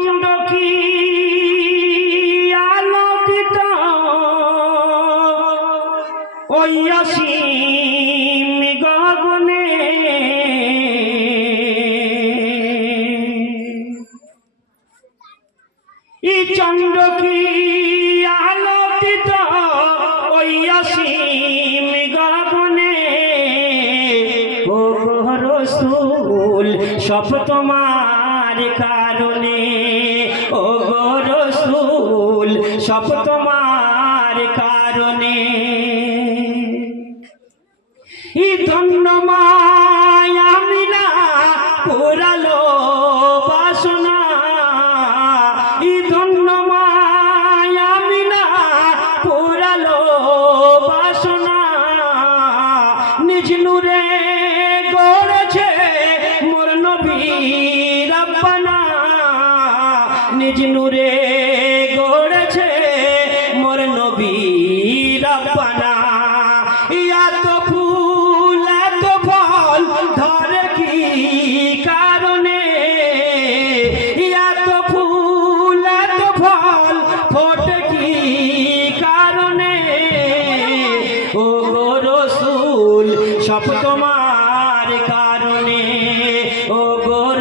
চন্দ্রকি আলোকিত ওই অসীম গগনে চন্দ্রকি আলোকিত ওই অসীম গগনে ও রাসূল সব তোমার কারণে ও রাসূল সব তোমার কারণে ধন্য মায়া আমিনা পুরালো বাসনা ধন্য মায়া আমিনা পুরালো বাসনা নিজ নূরে গড়েছে মোর নবী রব্বানা নিজ নূরে গড়েছে মোর নবী রব্বানা এত ফুল এত ফল ধরে কি কারণে এত ফুল এত ফল ফোটে কি কারণে ও রাসূল সব তোমার কারণে ও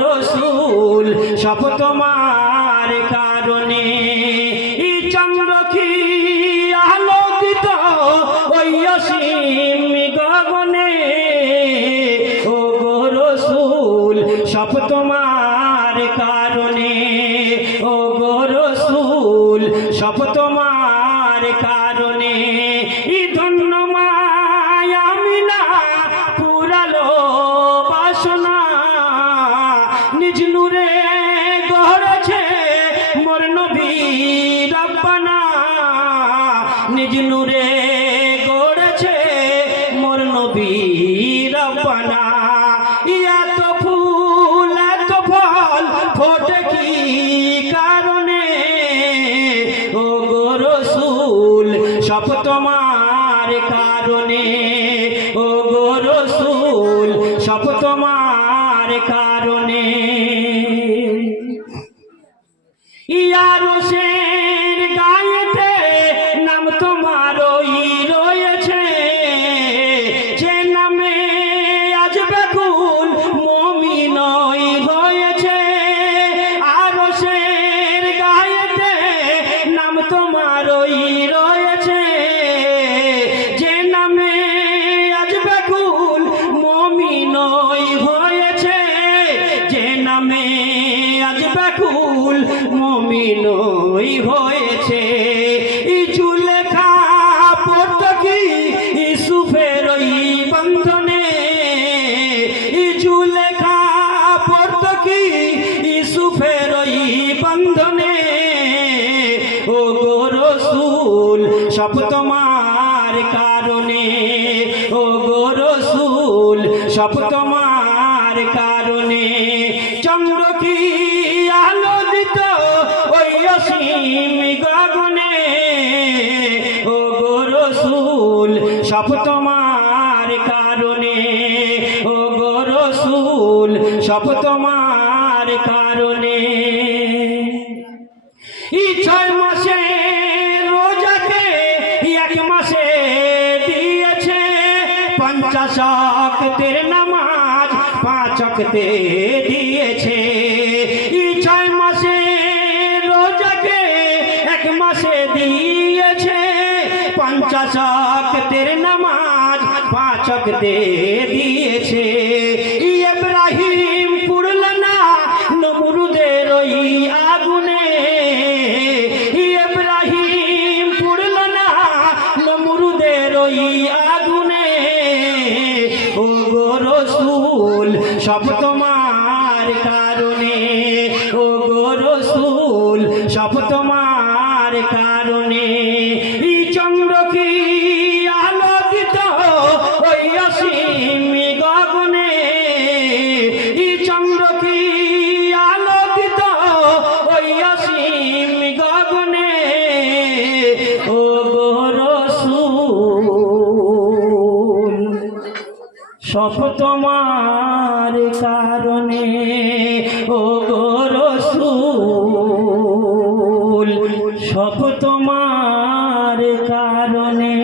রাসূল সব তোমার কারণে চন্দ্রকি আলোকিত ওই অসীম গগনে ও রাসূল সব তোমার কারণে ও রাসূল সব তোমার কারণে ধন্য মায়া আমিনা পুরালো বাসনা নিজ নূরে গড়েছে মোর নবী রব্বানা নিজ নূরে গড়েছে মোর নবী রব্বানা এত ফুল এত ফল ফোটে কি কারণে ও রাসূল সব তোমার কারণে ও রাসূল সব তোমার কারণে ইয়ারশের গায়েতে নাম তোমারই রয়েছে যে নামে আজ ব্যাকুল মুমিনই হয়েছে আরশের গায়েতে নাম তোমারই রয়েছে যে নামে আজ ব্যাকুল মুমিনই হয়েছে যে নামে আজ ব্যাকুল মুমিনই হয়েছে জুলেখা পড়তো কি ইউসুফের ওই বন্ধনে জুলেখা পড়তো কি ইউসুফের ওই বন্ধনে ও রাসূল সব তোমার কারণে ও রাসূল সব তোমার কারণে চন্দ্রকি আলোকিত ওই অসীম গগনে ও রাসূল সব তোমার কারণে ও রাসূল সব তোমার কারণে 6 মাসে রোজাকে 1 মাসে দিয়েছে 50 ওয়াক্তের নামাজ 5 ওয়াক্তে দিয়েছে 6 মাসে রোজাকে 1 মাসে দিয়েছে 50 ওয়াক্তের নামাজ 5 ওয়াক্তে দিয়েছে ইব্রাহিম পুরল না নমরুদের ওই আগুনে ইব্রাহিম পুরল না নমরুদের ওই আগুনে ও রাসূল সব তোমার কারণে ও রাসূল সব তোমার কারণে চন্দ্রকি আলোকিত ওই অসীম গগনে চন্দ্রকি আলোকিত ওই অসীম গগনে ও রাসূল সব তোমার কারণে ও রাসূল সব তোমার কারণে।